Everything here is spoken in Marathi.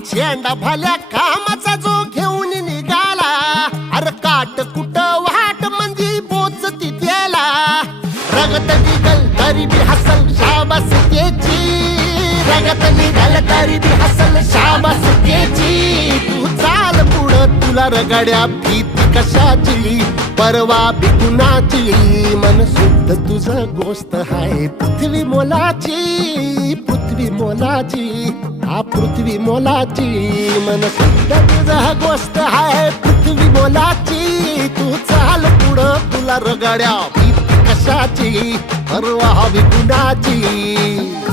झेंडा भल्या कामाचा जो घेऊन निघाला, अरे काट कुट वाट म्हणजे पोचती त्याला. रगत निघल तरी बी हसल शाबास त्याची, रगत निघल तरी बी हसल शाबास त्याची. तू चाल पुढं तुला रगड्या भीती कशाची, परवा बी कुणाची. मन शुद्ध तुझं गोष्ट हाय पृथ्वी मोलाची, पृथ्वी मोलाची, हा पृथ्वी मोलाची. मन शुद्ध तुझं गोष्ट हाय पृथ्वी मोलाची. तू चाल पुढं तुला रगड्या भीती कशाची, परवा बी कुणाची.